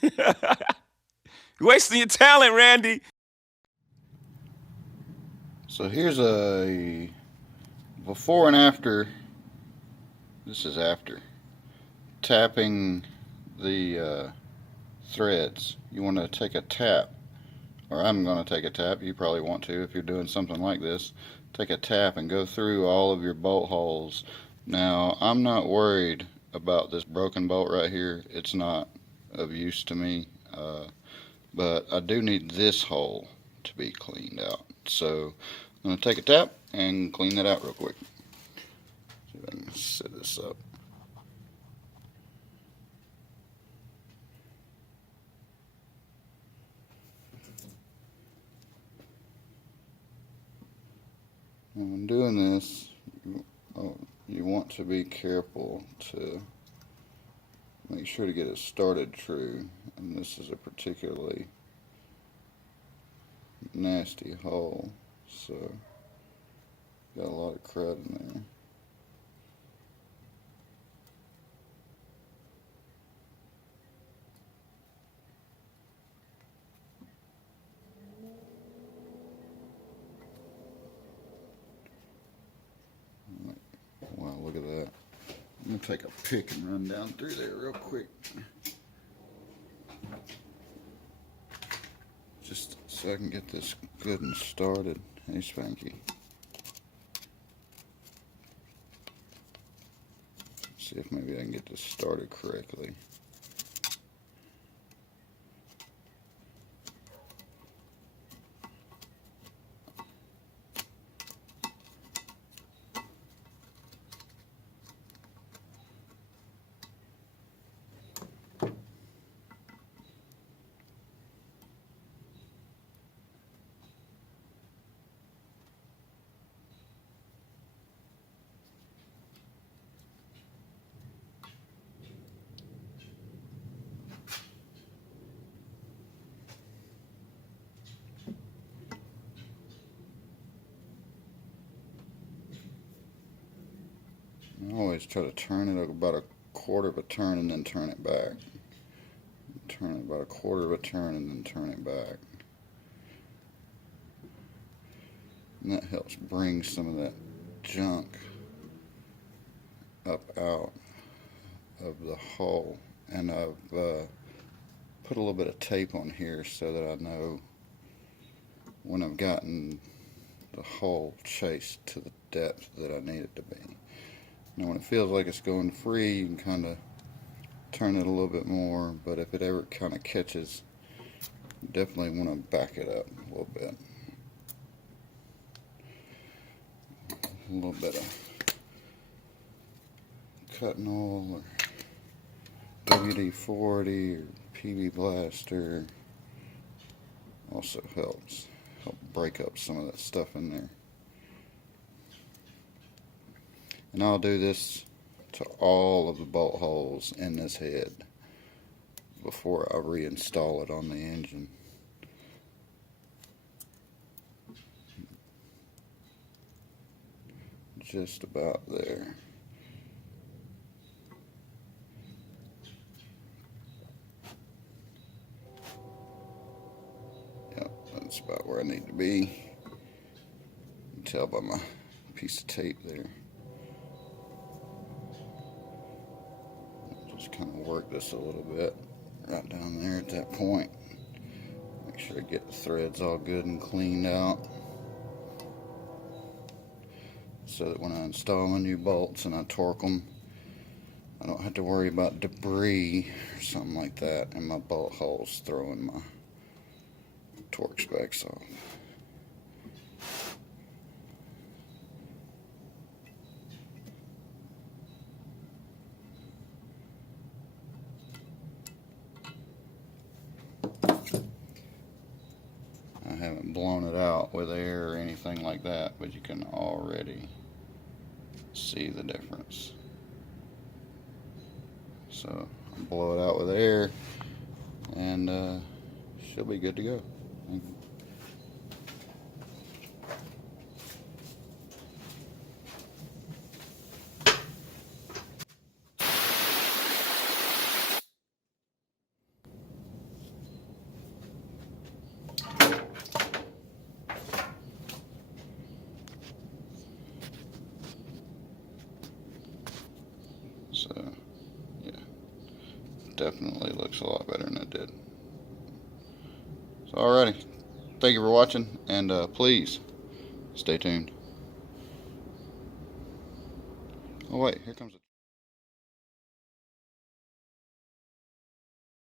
You're wasting your talent, Randy. So here's a before and after. This is after tapping the threads. You want to take a tap, or I'm going to take a tap. You probably want to if you're doing something like this. Take a tap and go through all of your bolt holes. Now, I'm not worried about this broken bolt right here. It's not of use to me, but I do need this hole to be cleaned out. So I'm going to take a tap and clean that out real quick. See if I can set this up. When doing this, you want to be careful to make sure to get it started true. And this is a particularly nasty hole, so got a lot of crud in there. Wow, look at that. I'm going to take a pick and run down through there real quick. Just so I can get this good and started. Hey, Spanky. See if maybe I can get this started correctly. I always try to turn it about a quarter of a turn and then turn it back. Turn it about a quarter of a turn and then turn it back. And that helps bring some of that junk up out of the hole. And I've put a little bit of tape on here so that I know when I've gotten the hole chased to the depth that I need it to be. Now when it feels like it's going free, you can kind of turn it a little bit more, but if it ever kind of catches, you definitely want to back it up a little bit. A little bit of cutting oil or WD-40 or PB Blaster also helps help break up some of that stuff in there. And I'll do this to all of the bolt holes in this head before I reinstall it on the engine. Just about there. Yep, that's about where I need to be. You can tell by my piece of tape there. Just kind of work this a little bit right down there at that point. Make sure I get the threads all good and cleaned out, so that when I install my new bolts and I torque them, I don't have to worry about debris or something like that in my bolt holes throwing my torque specs off. I haven't blown it out with air or anything like that, but you can already see the difference. So I'll blow it out with air and she'll be good to go. definitely looks a lot better than it did. So alrighty, thank you for watching, and please stay tuned. Oh wait, here comes